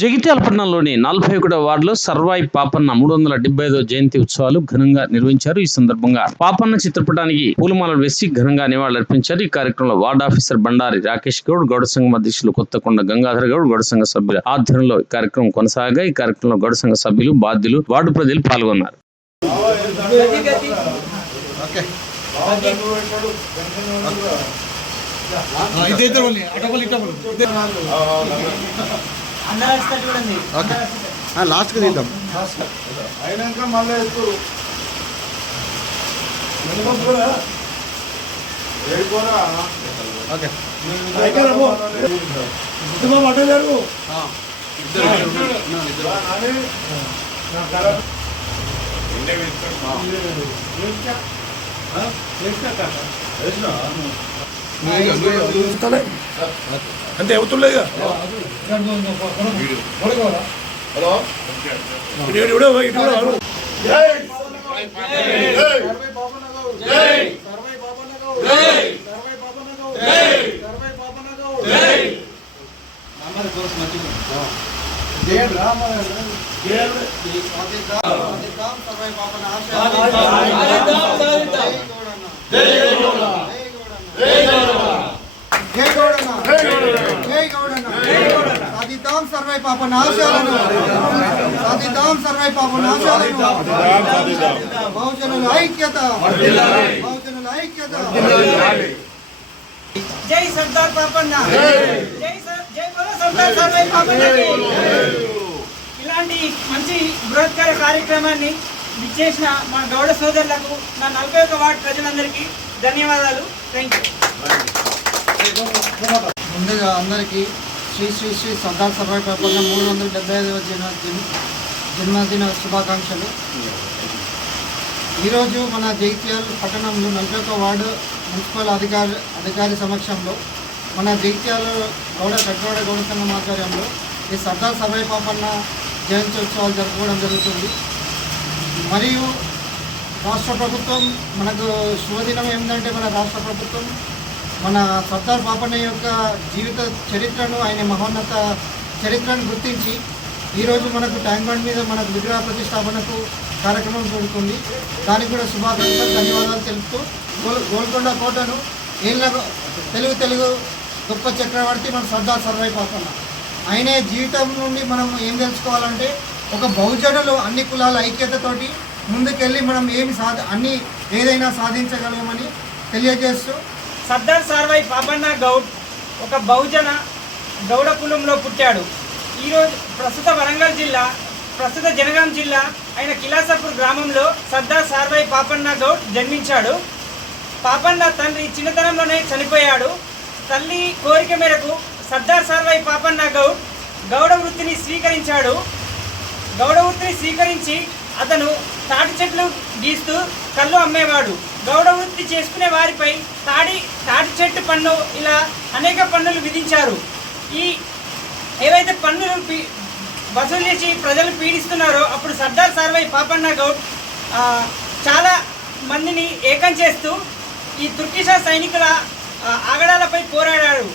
జగిత్యాల పట్టణంలోని నలభై ఒకటో వార్డులో సర్వాయి పాపన్న మూడు వందల డెబ్బై ఐదో జయంతి ఉత్సవాలు ఘనంగా నిర్వహించారు. ఈ సందర్భంగా పాపన్న చిత్రపటానికి పూలమాలలు వేసి ఘనంగా నివాళులర్పించారు. ఈ కార్యక్రమంలో వార్డు ఆఫీసర్ బండారి రాకేష్ గౌడ్ గౌడ సంఘం అధ్యక్షులు కొత్తకొండ గంగాధర్ గౌడ్ గౌడ సంఘ సభ్యుల ఆధ్వర్యంలో ఈ కార్యక్రమం కొనసాగా. ఈ కార్యక్రమంలో గౌడ సంఘ సభ్యులు బాధ్యులు వార్డు ప్రజలు పాల్గొన్నారు. ఇదైతే ఓకే. లాస్ట్కి తీద్దాం. అయినాక మళ్ళీ ఎత్తురు ఓకే. అంటే అవుతుండే హలో ఇటు కూడా ఇటు కూడా అను. జై సర్వై జై సర్వై పాపన్న గౌడ్ జై సర్వై సర్వై పాపన్న గౌడ్ జై జై జై సాధిద్దాం సర్వై పాప నాశాలను. సాధిద్దాం సర్వై పాప నాశాలను. బహుజనుల ఐక్యత. బహుజనుల ఐక్యత. జై సర్దార్ పాపన్న. జై జై బోలో సర్దార్ సర్వై పాపన్నకి. ఇలాంటి మంచి బృహత్కర కార్యక్రమాన్ని ఇచ్చేసిన మా గౌడ సోదరులకు నా నలభై ఒక వార్డు ప్రజలందరికీ ధన్యవాదాలు. థ్యాంక్ యూ ముందుగా అందరికీ శ్రీ శ్రీ శ్రీ సర్దార్ సర్వాయి పాపన్న మూడు వందల డెబ్బై ఐదవ జన్మదిన జన్మదిన శుభాకాంక్షలు. ఈరోజు మన జైత్యాల్ పట్టణంలో నలభై ఒక వార్డు మున్సిపల్ అధికారి అధికారి సమక్షంలో మన జైత్యాల గౌడ కట్గౌడ గౌడ సంఘం ఆధ్వర్యంలో ఈ సర్దార్ సర్వాయి పాపన్న జయంతి ఉత్సవాలు జరుపుకోవడం జరుగుతుంది. మరియు రాష్ట్ర ప్రభుత్వం మనకు శుభదినం ఏంటంటే మన రాష్ట్ర ప్రభుత్వం మన సర్దార్ బాపన్న యొక్క జీవిత చరిత్రను ఆయన మహోన్నత చరిత్రను గుర్తించి ఈరోజు మనకు ట్యాంక్ బండ్ మీద మనకు విగ్రహ ప్రతిష్టాపనకు కార్యక్రమం జరుగుతుంది. దానికి కూడా శుభాకాంక్షలు ధన్యవాదాలు తెలుపుతూ గోల్ గోల్కొండ కోటను ఏళ్ళ తెలుగు తెలుగు గొప్ప చక్రవర్తి మన సర్దార్ సర్వై పాపన్న. ఆయనే జీవితం నుండి మనం ఏం తెలుసుకోవాలంటే ఒక బహుజనులు అన్ని కులాల ఐక్యతతోటి ముందుకెళ్ళి మనం ఏమి సాధ అన్ని ఏదైనా సాధించగలమని తెలియజేస్తూ సర్దార్ సార్వై పాపన్న గౌడ్ ఒక బహుజన గౌడ కులంలో పుట్టాడు. ఈరోజు ప్రస్తుత వరంగల్ జిల్లా ప్రస్తుత జనగాం జిల్లా అయిన కిలాసపూర్ గ్రామంలో సర్దార్ సార్వై పాపన్న గౌడ్ జన్మించాడు. పాపన్న తండ్రి చిన్నతనంలోనే చనిపోయాడు. తల్లి కోరిక మేరకు సర్దార్ సార్వై పాపన్న గౌడ్ గౌడ వృత్తిని స్వీకరించాడు. గౌడ వృత్తిని స్వీకరించి అతను తాటి చెట్లు గీస్తూ కళ్ళు అమ్మేవాడు. గౌడ వృత్తి చేసుకునే వారిపై తాడి తాటి చెట్టు పన్ను ఇలా అనేక పన్నులు విధించారు. ఈ ఏవైతే పన్నులు పీ- వసూలు చేసి ప్రజలు పీడిస్తున్నారో అప్పుడు సర్దార్ సార్వై పాపన్న గౌడ్ చాలా మందిని ఏకం చేస్తూ ఈ తుర్కిషా సైనికుల ఆగడాలపై పోరాడాడు.